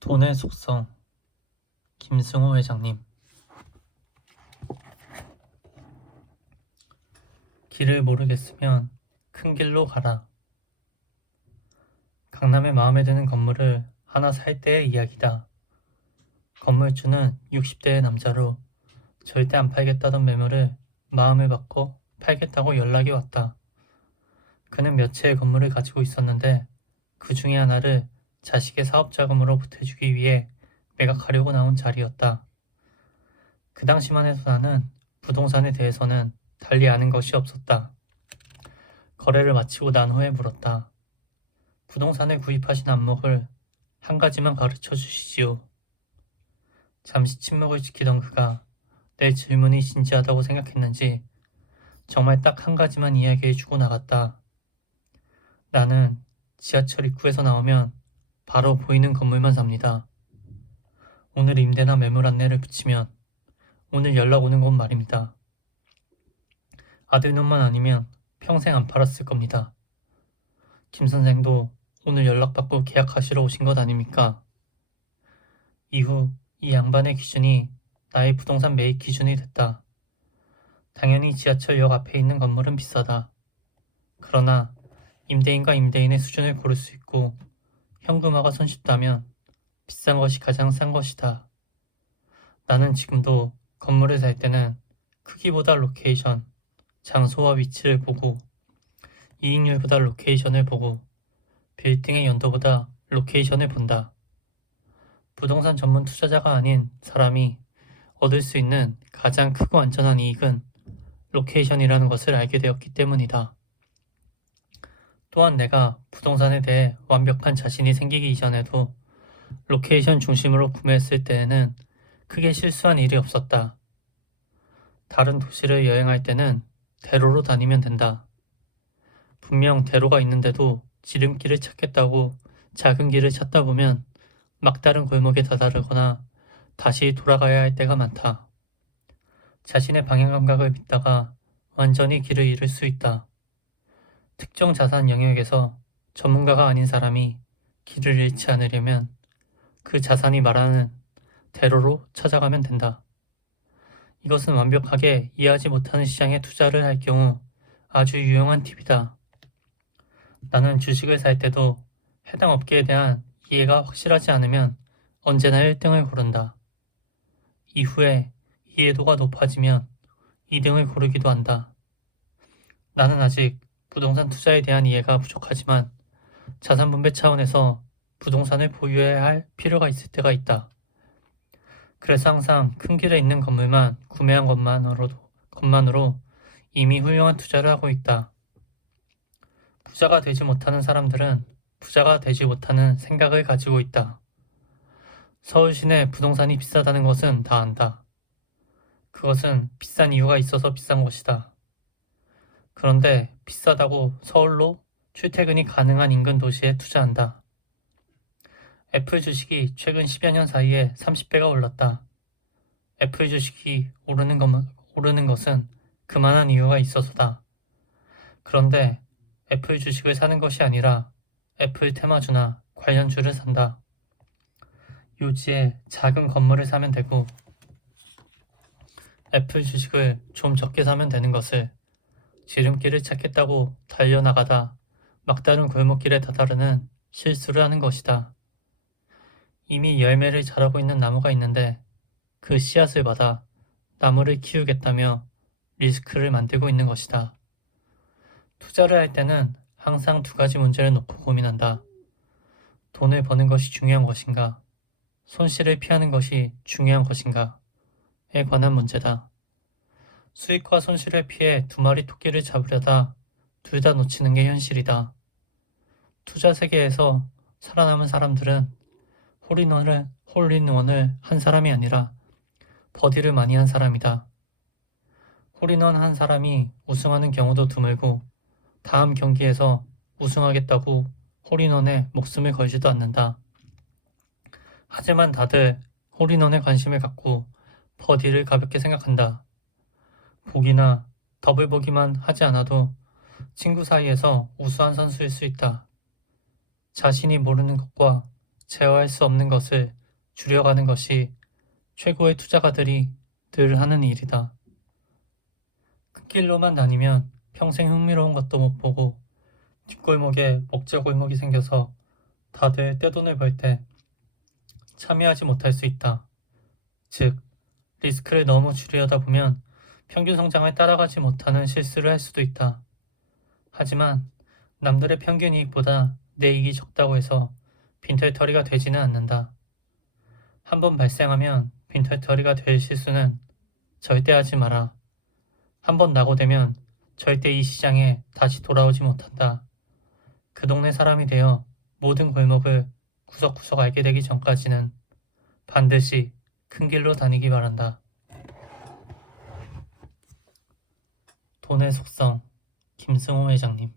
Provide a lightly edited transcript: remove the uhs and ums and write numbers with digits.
돈의 속성. 김승호 회장님. 길을 모르겠으면 큰 길로 가라. 강남에 마음에 드는 건물을 하나 살 때의 이야기다. 건물주는 60대의 남자로 절대 안 팔겠다던 매물을 마음을 바꿔 팔겠다고 연락이 왔다. 그는 몇 채의 건물을 가지고 있었는데 그 중에 하나를 자식의 사업 자금으로 보태주기 위해 매각하려고 나온 자리였다. 그 당시만 해도 나는 부동산에 대해서는 달리 아는 것이 없었다. 거래를 마치고 난 후에 물었다. 부동산을 구입하신 안목을 한 가지만 가르쳐 주시지요. 잠시 침묵을 지키던 그가 내 질문이 진지하다고 생각했는지 정말 딱 한 가지만 이야기해주고 나갔다. 나는 지하철 입구에서 나오면 바로 보이는 건물만 삽니다. 오늘 임대나 매물 안내를 붙이면 오늘 연락 오는 건 말입니다. 아들 눈만 아니면 평생 안 팔았을 겁니다. 김 선생도 오늘 연락받고 계약하시러 오신 것 아닙니까? 이후 이 양반의 기준이 나의 부동산 매입 기준이 됐다. 당연히 지하철역 앞에 있는 건물은 비싸다. 그러나 임대인과 임대인의 수준을 고를 수 있고 현금화가 손쉽다면 비싼 것이 가장 싼 것이다. 나는 지금도 건물을 살 때는 크기보다 로케이션, 장소와 위치를 보고 이익률보다 로케이션을 보고 빌딩의 연도보다 로케이션을 본다. 부동산 전문 투자자가 아닌 사람이 얻을 수 있는 가장 크고 안전한 이익은 로케이션이라는 것을 알게 되었기 때문이다. 또한 내가 부동산에 대해 완벽한 자신이 생기기 이전에도 로케이션 중심으로 구매했을 때에는 크게 실수한 일이 없었다. 다른 도시를 여행할 때는 대로로 다니면 된다. 분명 대로가 있는데도 지름길을 찾겠다고 작은 길을 찾다 보면 막다른 골목에 다다르거나 다시 돌아가야 할 때가 많다. 자신의 방향 감각을 믿다가 완전히 길을 잃을 수 있다. 특정 자산 영역에서 전문가가 아닌 사람이 길을 잃지 않으려면 그 자산이 말하는 대로로 찾아가면 된다. 이것은 완벽하게 이해하지 못하는 시장에 투자를 할 경우 아주 유용한 팁이다. 나는 주식을 살 때도 해당 업계에 대한 이해가 확실하지 않으면 언제나 1등을 고른다. 이후에 이해도가 높아지면 2등을 고르기도 한다. 나는 아직 부동산 투자에 대한 이해가 부족하지만 자산 분배 차원에서 부동산을 보유해야 할 필요가 있을 때가 있다. 그래서 항상 큰 길에 있는 건물만 구매한 것만으로 이미 훌륭한 투자를 하고 있다. 부자가 되지 못하는 사람들은 부자가 되지 못하는 생각을 가지고 있다. 서울 시내 부동산이 비싸다는 것은 다 안다. 그것은 비싼 이유가 있어서 비싼 것이다. 그런데 비싸다고 서울로 출퇴근이 가능한 인근 도시에 투자한다. 애플 주식이 최근 10여 년 사이에 30배가 올랐다. 애플 주식이 오르는 것은 그만한 이유가 있어서다. 그런데 애플 주식을 사는 것이 아니라 애플 테마주나 관련주를 산다. 요지에 작은 건물을 사면 되고 애플 주식을 좀 적게 사면 되는 것을 지름길을 찾겠다고 달려나가다 막다른 골목길에 다다르는 실수를 하는 것이다. 이미 열매를 자라고 있는 나무가 있는데 그 씨앗을 받아 나무를 키우겠다며 리스크를 만들고 있는 것이다. 투자를 할 때는 항상 두 가지 문제를 놓고 고민한다. 돈을 버는 것이 중요한 것인가? 손실을 피하는 것이 중요한 것인가?에 관한 문제다. 수익과 손실을 피해 두 마리 토끼를 잡으려다 둘 다 놓치는 게 현실이다. 투자 세계에서 살아남은 사람들은 홀인원을 한 사람이 아니라 버디를 많이 한 사람이다. 홀인원 한 사람이 우승하는 경우도 드물고 다음 경기에서 우승하겠다고 홀인원에 목숨을 걸지도 않는다. 하지만 다들 홀인원에 관심을 갖고 버디를 가볍게 생각한다. 보기나 더블 보기만 하지 않아도 친구 사이에서 우수한 선수일 수 있다. 자신이 모르는 것과 제어할 수 없는 것을 줄여가는 것이 최고의 투자가들이 늘 하는 일이다. 큰 길로만 다니면 평생 흥미로운 것도 못 보고 뒷골목에 목재골목이 생겨서 다들 떼돈을 벌 때 참여하지 못할 수 있다. 즉, 리스크를 너무 줄이려다 보면 평균 성장을 따라가지 못하는 실수를 할 수도 있다. 하지만 남들의 평균 이익보다 내 이익이 적다고 해서 빈털터리가 되지는 않는다. 한번 발생하면 빈털터리가 될 실수는 절대 하지 마라. 한번 낙오되면 절대 이 시장에 다시 돌아오지 못한다. 그 동네 사람이 되어 모든 골목을 구석구석 알게 되기 전까지는 반드시 큰 길로 다니기 바란다. 돈의 속성, 김승호 회장님.